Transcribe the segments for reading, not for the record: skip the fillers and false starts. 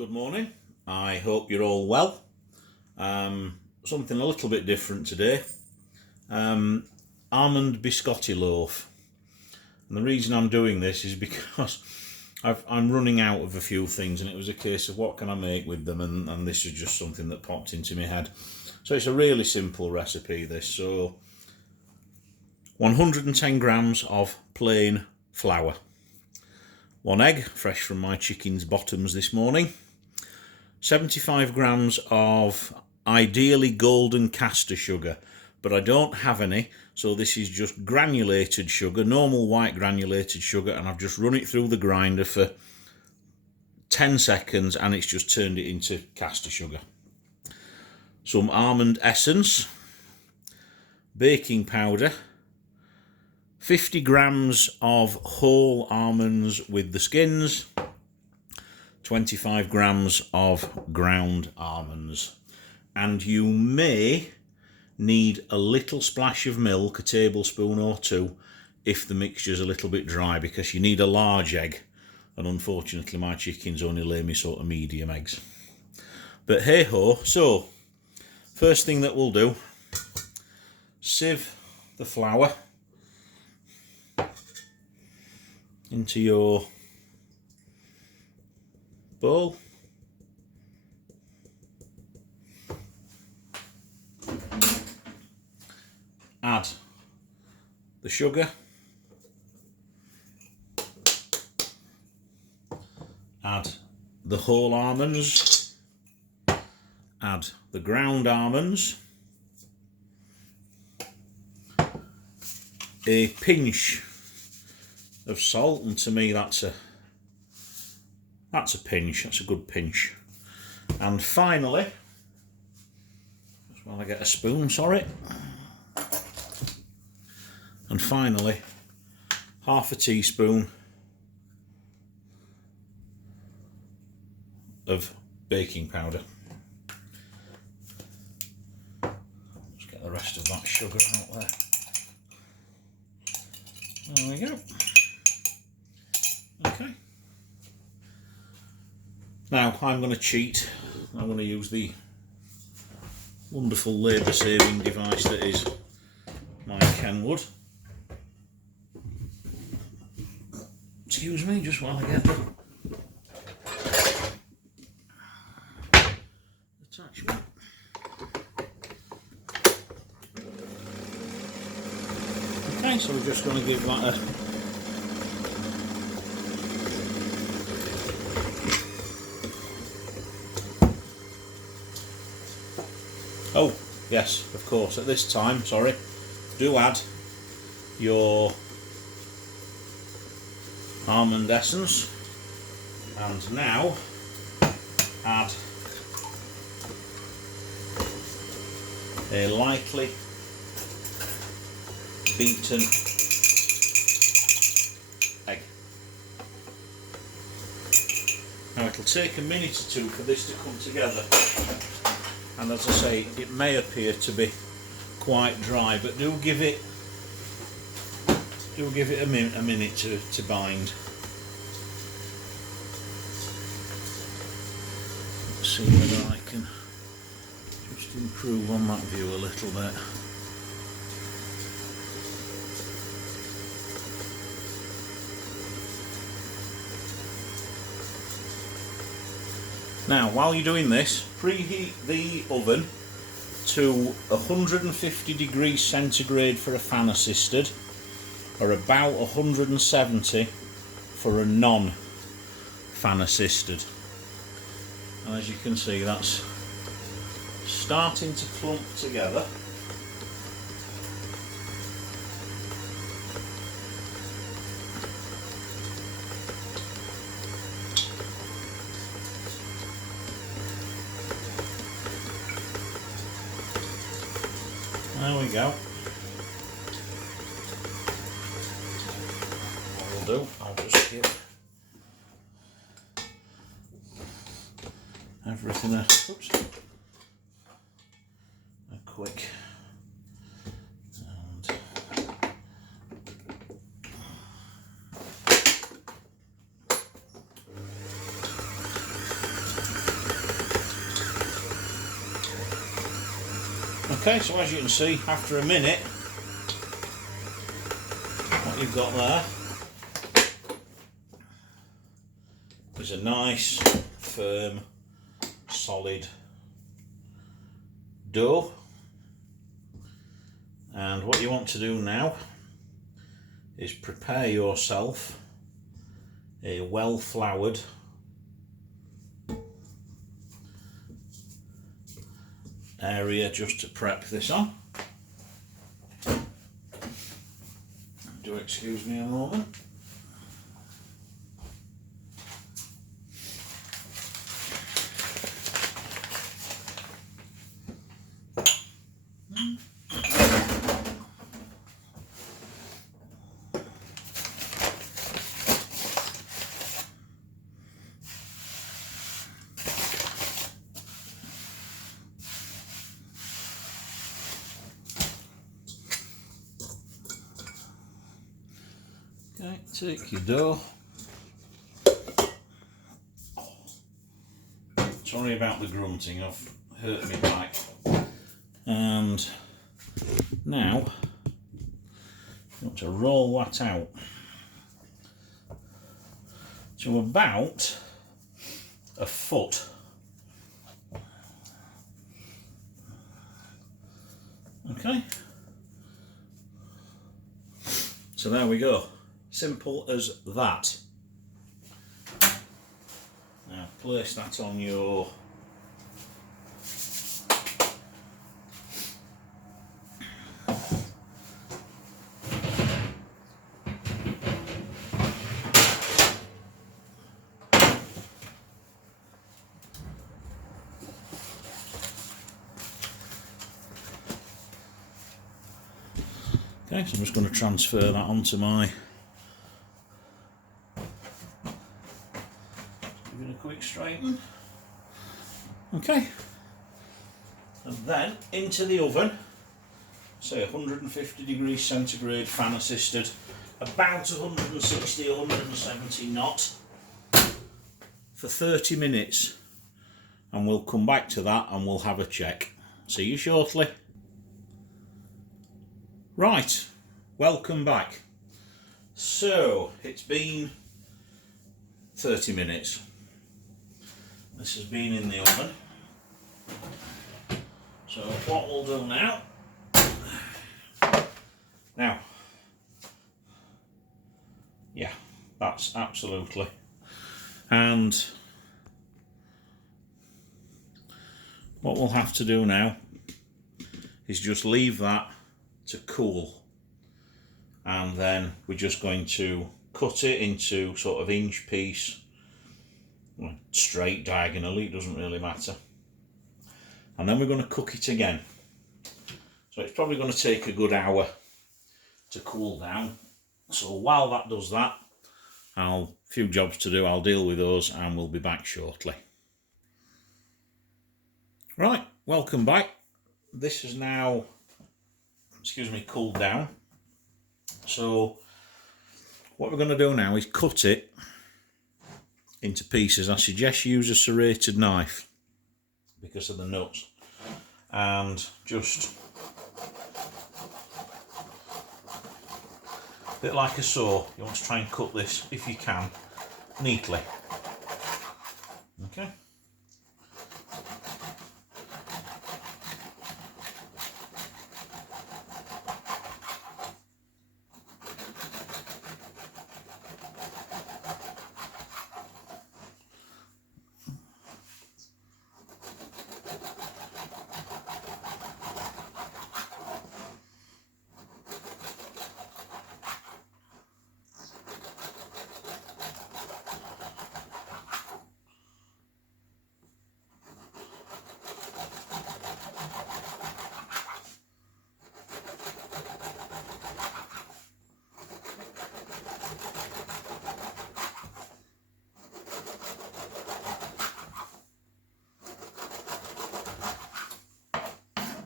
Good morning. I hope you're all well. Something a little bit different today. Almond Biscotti loaf. And the reason I'm doing this is because I'm running out of a few things, and it was a case of what can I make with them, and this is just something that popped into my head. So it's a really simple recipe, this. So 110 grams of plain flour. 1 egg, fresh from my chicken's bottoms this morning. 75 grams of ideally golden caster sugar, but I don't have any, so this is just granulated sugar, normal white granulated sugar, and I've just run it through the grinder for 10 seconds and it's just turned it into caster sugar. Some almond essence, baking powder, 50 grams of whole almonds with the skins, 25 grams of ground almonds, and you may need a little splash of milk, a tablespoon or two, if the mixture's a little bit dry, because you need a large egg, and unfortunately my chickens only lay me sort of medium eggs. But hey ho. So first thing that we'll do, sieve the flour into your bowl. Add the sugar, add the whole almonds, add the ground almonds, a pinch of salt, and to me that's a pinch, that's a good pinch. And finally, just while I get a spoon, sorry. And finally, half a teaspoon of baking powder. Let's get the rest of that sugar out there. There we go. Okay. Now I'm going to cheat. I'm going to use the wonderful labour saving device that is my Kenwood. Excuse me, just while I get the attachment. Okay, so we're just going to give that a oh, yes, of course, at this time, sorry, do add your almond essence, and now add a lightly beaten egg. Now it'll take a minute or two for this to come together, and as I say, it may appear to be quite dry, but do give it a minute to bind. Let's see whether I can just improve on that view a little bit. Now, while you're doing this, preheat the oven to 150 degrees centigrade for a fan assisted, or about 170 for a non-fan assisted. And as you can see, that's starting to clump together. There we go. I'll just give everything a quick and Okay, so as you can see, after a minute, what you've got there is a nice, firm, solid dough. And what you want to do now is prepare yourself a well floured area just to prep this on. Do excuse me a moment. Okay, take your dough. Sorry about the grunting, I've hurt my back. And now you want to roll that out to about a foot. Okay, so there we go. Simple as that. Now place that on your okay, so I'm just going to transfer that onto my quick straighten. Okay, and then into the oven, say 150 degrees centigrade, fan assisted, about 160 or 170 knot for 30 minutes, and we'll come back to that and we'll have a check. See you shortly. Right, welcome back. So it's been 30 minutes. This has been in the oven. So what we'll do now, yeah, that's absolutely. And what we'll have to do now is just leave that to cool. And then we're just going to cut it into sort of inch piece, straight, diagonally, it doesn't really matter. And then we're going to cook it again. So it's probably going to take a good hour to cool down. So while that does that, a few jobs to do, I'll deal with those and we'll be back shortly. Right, welcome back. This is now, cooled down. So what we're going to do now is cut it into pieces. I suggest you use a serrated knife because of the nuts, and just a bit like a saw. You want to try and cut this, if you can, neatly. Okay.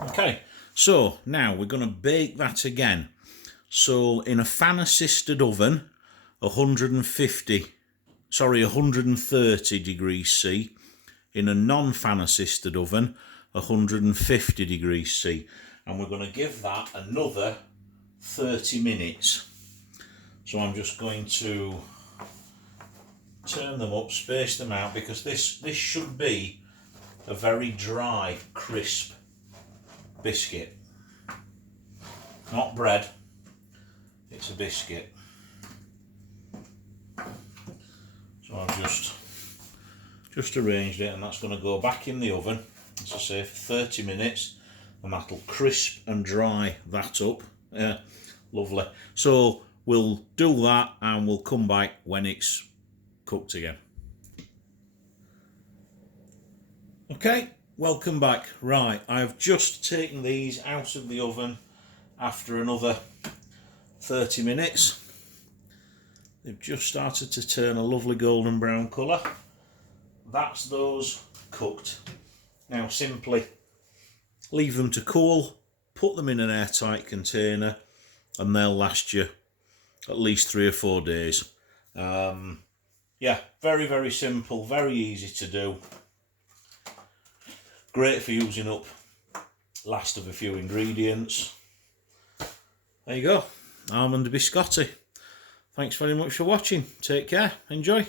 Okay, so now we're going to bake that again. So in a fan assisted oven, 130 degrees C. In a non-fan assisted oven, 150 degrees C, and we're going to give that another 30 minutes. So I'm just going to turn them up, space them out, because this should be a very dry, crisp biscuit. Not bread, it's a biscuit. So I've just arranged it, and that's going to go back in the oven, as I say, for 30 minutes, and that'll crisp and dry that up. Yeah, lovely. So we'll do that and we'll come back when it's cooked again. Okay, welcome back. Right, I've just taken these out of the oven after another 30 minutes. They've just started to turn a lovely golden brown colour. That's those cooked. Now simply leave them to cool, put them in an airtight container, and they'll last you at least 3 or 4 days. Yeah, very, very simple, very easy to do. Great for using up last of a few ingredients. There you go, Almond Biscotti. Thanks very much for watching. Take care, enjoy.